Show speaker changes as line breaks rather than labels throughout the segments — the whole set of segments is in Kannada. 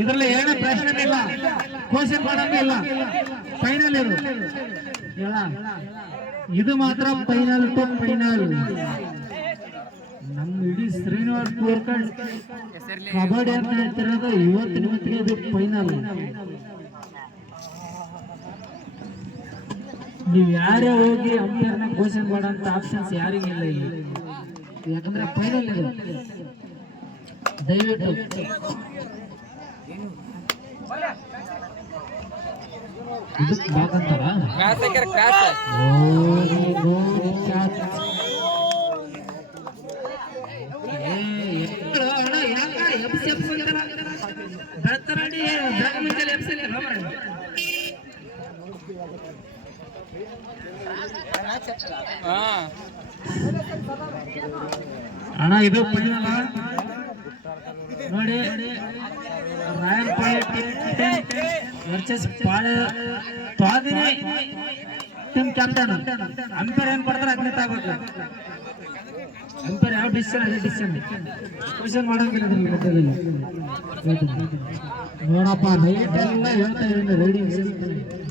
ಇದರಲ್ಲಿ ಏನು ಪ್ರಶ್ನೆ ಇಲ್ಲ. ಕ್ವಶನ್ ಇಲ್ಲ. ಫೈನಲ್ ಹೇಳ. ಇದು ಮಾತ್ರ ಫೈನಲ್ ಟು ಫೈನಲ್ ನಮ್ಮ ಇಡೀ ಶ್ರೀನಿವಾಸ್ ಕೋರ್ಕಂಡ್ ಕಬಡ್ಡಿ ಅಂತ ಹೇಳ್ತಿರೋದು ಇವತ್ತು ನಿಮಗೆ ಇದು ಫೈನಲ್ ನೀವು ಯಾರೇ ಹೋಗಿ ಅಂಪೇರ್ನ ಘೋಷಣೆ ಮಾಡೋಂಥ ಆಪ್ಷನ್ಸ್ ಯಾರಿಗಿಲ್ಲ ಇಲ್ಲಿ ಯಾಕಂದ್ರೆ ಫೈನಲ್ ಇದು ದಯವಿಟ್ಟು ಇದಕ್ಕೆ ಬಾಕಂತಾರ
ಕ್ರಾಸ್ ಹಾಕ್ಯಾರ ಕ್ರಾಸ್ ಹಾ
ಅಣ್ಣ ಇದು ಫೈನಲ್ ನೋಡಿ. ರಾಯಲ್ ವರ್ಸಸ್ ಪಾಳೆ ಪಾದಿನಿ. ಟೀಮ್ ಕ್ಯಾಪ್ಟನ್ ಅಂಪೇರ್ ಏನ್ ಕೊಡ್ತಾರೆ? ಅದನ್ನೇ ತಗೋಬೇಕು ಅಂಪೇರ್ ಯಾವ ಡಿಸಿಷನ್ ಅದೇ ಡಿಸಿಷನ್ ಕ್ವಶನ್ ಮಾಡಂಗಿಲ್ಲ ಮಧ್ಯದಲ್ಲಿ ನೋಡಪ್ಪ ಎಲ್ಲ ಹೇಳ್ತಾ ಇದ್ದೀನಿ.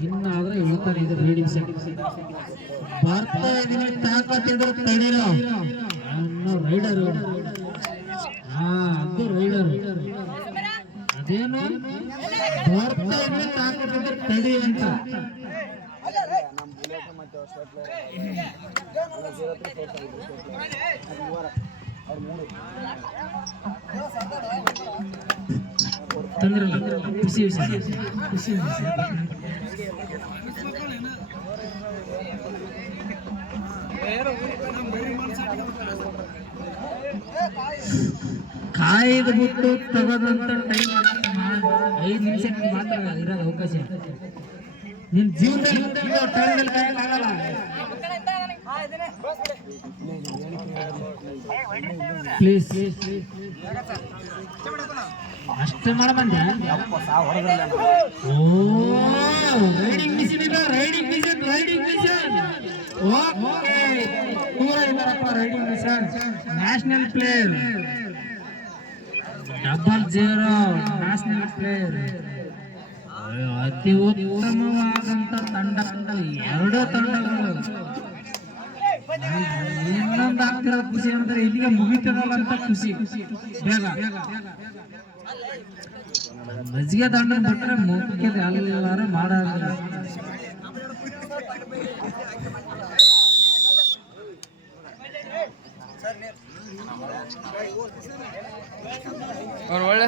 ಇನ್ನ ಆದ್ರೆ ಹೇಳ್ತಾನೆ ಇದು ರೈಡಿಂಗ್ ಸೆಟ್ ಬರ್ತಾ ಇದೀನಿ ತಾಕತ್ತಿದ್ರು ತಡೀರೋ. ಅನ್ನೋ ರೈಡರ್ ಹಾ ಅದು ರೈಡರ್ ಬರ್ತಾ ಇದೀನಿ ತಾಕತ್ತಿದ್ರೆ ತಡಿ ಅಂತ. ಖುಷಿ ಖುಷಿ ವಿಷಯ. ಕಾಯ್ದು ಬಿಟ್ಟು ತಗೋದಂತ ಟೈಮ್ ಐದು ನಿಮಿಷ ಮಾತ್ರ ಇರೋದು ಅವಕಾಶ. ನಿನ್ನ ಜೀವನದಲ್ಲಿ ಟೈಮ್ದಲ್ಲಿ ಕಾಯಕ್ಕಾಗಲ್ಲ ಪ್ಲೀಸ್ ಅಷ್ಟೇ ಮಾಡಬಂದೆ ಓ ರೈಡಿಂಗ್ ಮಿಷನ್ ಇದೆ raiding machine raiding machine okay ಪೂರ ಇದಾರಪ್ಪ raiding machine national player double zero national player ಅತಿ ಉತ್ತಮವಾದಂತ ತಂಡ ಎರಡು ತಂಡಗಳು. ಇನ್ನೊಂದು ಆಗ್ತಿರೋ ಖುಷಿ ಅಂದ್ರೆ ಇಲ್ಲಿಗೆ ಮುಗಿತದಲ್ಲ ಅಂತ ಖುಷಿ. ಬೇಗ. ಮಜ್ಜಿಗೆ ದಂಡ ಬಿಟ್ರೆ ಮುಖ್ಯದ ಎಲ್ಲಾರು ಮಾಡೋದಿಲ್ಲ
ಅವ್ರು ಒಳ್ಳೆ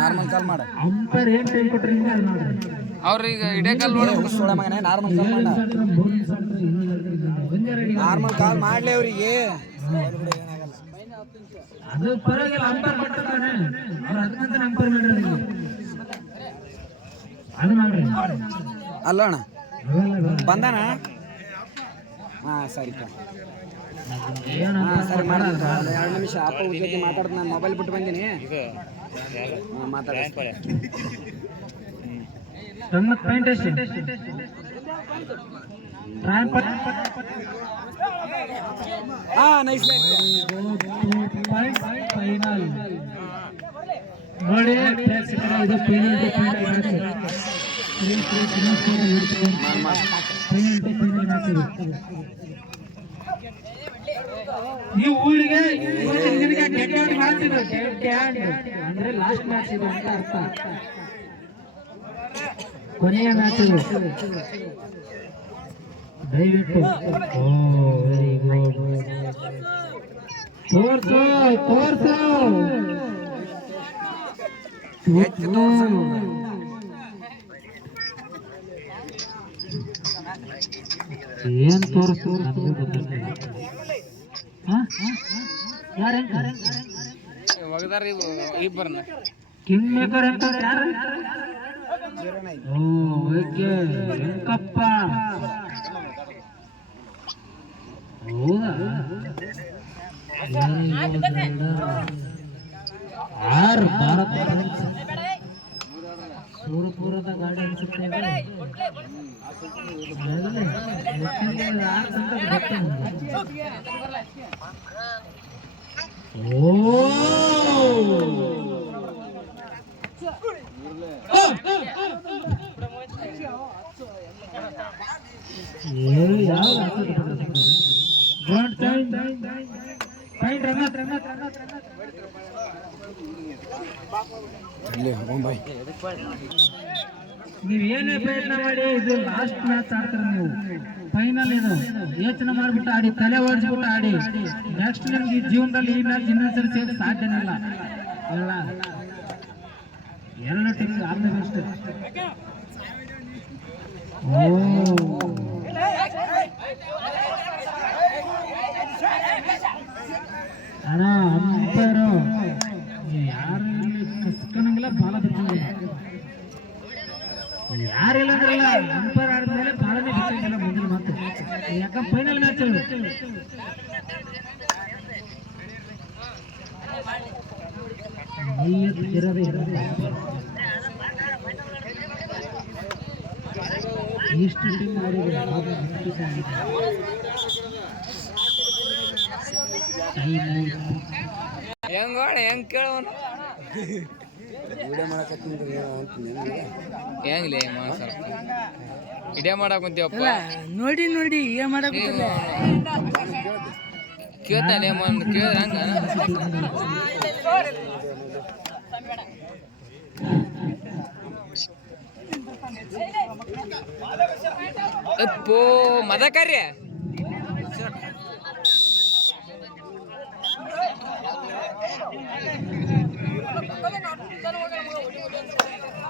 ನಾರ್ಮಲ್ ಕಾಲ್ ಮಾಡ.
ಅಂಪೈರ್ ಏನ್ ಟೈಮ್ ಕೊಟ್ರಿ ನೋಡ್ರಿ
ಅವ್ರೀಗ ಇಡೇ ಕಾಲ್ ನೋಡಿ.
ಸೋಳ ಮಗನೇ ನಾರ್ಮಲ್ ಕಾಲ್ ಮಾಡ. ನಾರ್ಮಲ್ ಕಾಲ್ ಮಾಡ್ಲಿ ಅವ್ರಿಗೆ.
ಅದು ಪರವಾಗಿಲ್ಲ ಅಂಪೈರ್ ಮಾಡ್ತಾನೆ ಅವ್ರು ಅದಕ್ಕಂತ ಅಂಪೈರ್ ಮಾಡ್ರಿ ಅದು ಮಾಡ್ರಿ.
ಅಲ್ಲ ಅಣ್ಣ ಬಂದಾನ? ಹಾ ಸರಿ ಹಾ ಸರಿ ಮಾಡ ಎರಡು ನಿಮಿಷ ಅಪ್ಪ ಜೊತೆ ಮಾತಾಡ್ದು ನಾನು ಮೊಬೈಲ್ ಬಿಟ್ಟು ಬಂದೀನಿ ಹಾ ಮಾತಾಡ
ತಮ್ಮ ಪಾಯಿಂಟ್ ಎಷ್ಟು ಟ್ರಾಯಲ್ ಪಟ್
ಹಾ ನೈಸ್
ಫೈನಲ್ ನೋಡಿ ಪ್ರೇಕ್ಷಕರೇ, ಇದು final to final match final to final match ಇದು ಈ ಊರಿಗೆ ಇವತ್ತಿನ ದಿನಕ್ಕೆ ಡೆಡ್ ಔಟ್ ಮ್ಯಾಚ್ ಇದು ಡೆಡ್ ಹ್ಯಾಂಡ್ ಅಂದ್ರೆ ಲಾಸ್ಟ್ ಮ್ಯಾಚ್ ಇದು ಅಂತ ಅರ್ಥ. ಕೊನೆಯ ಮ್ಯಾಚ್ ಇದು. ದಯವಿಟ್ಟು. ಓ ವೆರಿ ಗುಡ್ ತೋರ್ಸು ತೋರ್ಸು. ಏನ್ ತೋರಿಸ್ತು ನನಗೂ ಗೊತ್ತಿಲ್ಲ
ಒಗದಾರ ಇಬ್ಬರನ್ನ
ಕಿಂಗ್ ಮೇಕರ್ ಅಂತ ಓಕೆ ಭಾರತ नूरपूर गाड़ी अच्छे ओह front front front run run run run
ಅಲ್ಲಿ
ಏನೇ ಪ್ರಯತ್ನ ಮಾಡಿ, ಇದು ಲಾಸ್ಟ್ ಮ್ಯಾಚ್ ಆಡ್ತಾರೆ ನೀವು. ಫೈನಲ್ ಇದು. ಯೋಚನೆ ಮಾಡ್ಬಿಟ್ಟು ಆಡಿ, ತಲೆ ಓಡಿಸ್ಬಿಟ್ಟು ಆಡಿ. ನೆಕ್ಸ್ಟ್ ನಿಮ್ಗೆ ಜೀವನದಲ್ಲಿ ಈ ಮ್ಯಾಚ್ ಇನ್ನೊಂದ್ಸರಿ ಸೇರಿ ಸಾಧ್ಯನೇ ಇಲ್ಲ. ಹೇಳ ಎರಡು ಟೀಮ್ ದಿ ಬೆಸ್ಟ್ ಓ. ಯಾಕಂದ್ರೆ ಫೈನಲ್ ಮ್ಯಾಚ್ ಇಷ್ಟು ಟೀಮ್ ಆಡಿದ್ರೆ? ಐದು
ಹೆಂಗ್. ನೋಡ
ವಿಡಿಯೋ ಮಾಡಕತ್ತೀನಿ
ಹೆಂಗ್ಲಿ ಮಾಡ ಇಡೇ ಮಾಡಕ್ ಕುಂತೀವಪ್ಪ.
ನೋಡಿ ನೋಡಿ ಏನ್ ಮಾಡಕ್
ಕೇಳ್ತಾನೆ ಮನ್ ಕೇಳಿದ್ರ ಹಂಗ? ಅಪ್ಪೋ ಮದ ಕರ್ಯ
ಏನೇ ಹೇಳ್ರಿ ಅಂದ್ರೆ ಔಟ್ ಮಾಡ್ಕೊಡ್ರಿ ಏನ್ ಡೇಂಜರ್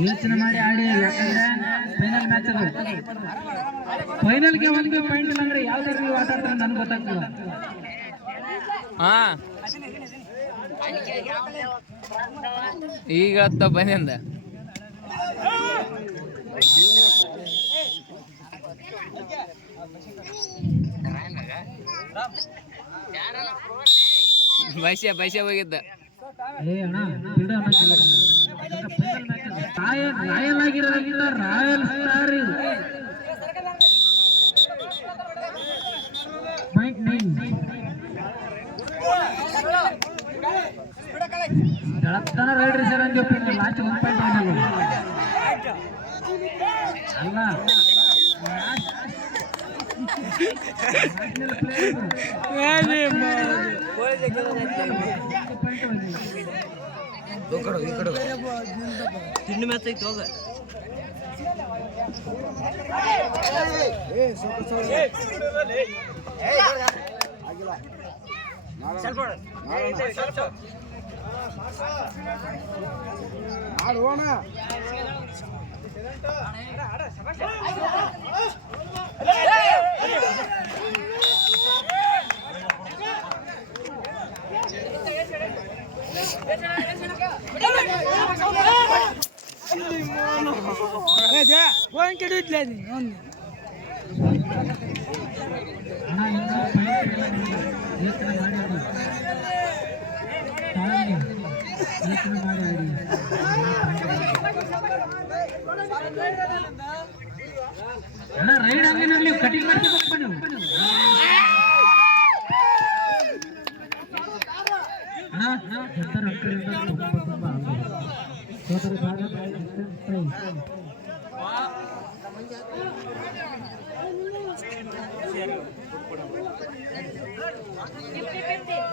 ಯೋಚನೆ ಮಾಡಿ ಆಡಿ ಯಾಕಂದ್ರೆ ಫೈನಲ್ ಮ್ಯಾಚ್ ಅದು. ಫೈನಲ್ಗೆ ಒಂದು ಪಾಯಿಂಟ್ ಇಲ್ಲ ಅಂದ್ರೆ ಯಾವ್ದು ನೀವು ಆಟ ಆಡ್ತಾರೆ ನನ್ಗೆ ಗೊತ್ತಾಗ್ತದ.
ಹಾ. ಈಗ ಹತ್ತ ಬಂದಿಂದ ಬೈಸ್ಯ ಬೈಸ್ಯ ಹೋಗಿದ್ದ.
ಏ ಅಣ್ಣ ಬಿಡು ಅನ್ನಕ್ಕಿಲ್ಲ ಫೈನಲ್ ಮ್ಯಾಚ್ ರಾಯಲ್ ರಾಯಲ್ ಆಗಿರೋದ್ರಿಂದ royal star point nine ಬೆಳಗ್ತಾನ ರೈಡ್ರಿ sir ಅಂತ చెప్పి ಲಾಸ್ಟ್ ಒನ್ ಪಾಯಿಂಟ್ ಆಗಿಲ್ಲ ಅಲ್ಲ
ತಿಂಡಿ ಮ್ಯಾಚ್ ಐತಿ ಹೋಗ
ಆಡೋಣ
ಅಣ್ಣ ರೈಡ್ ಹಂಗೇನಲ್ಲಿ ನೀವು ಕಟಿಂಗ್ ಮಾಡ್ತೀವಪ್ಪ ನೀವು ಅಣ್ಣ ಅಣ್ಣ ಸತ್ತರ ಅಕ್ಕರಿಂದ ತುಂಬ ತುಂಬ Fifty
fifty.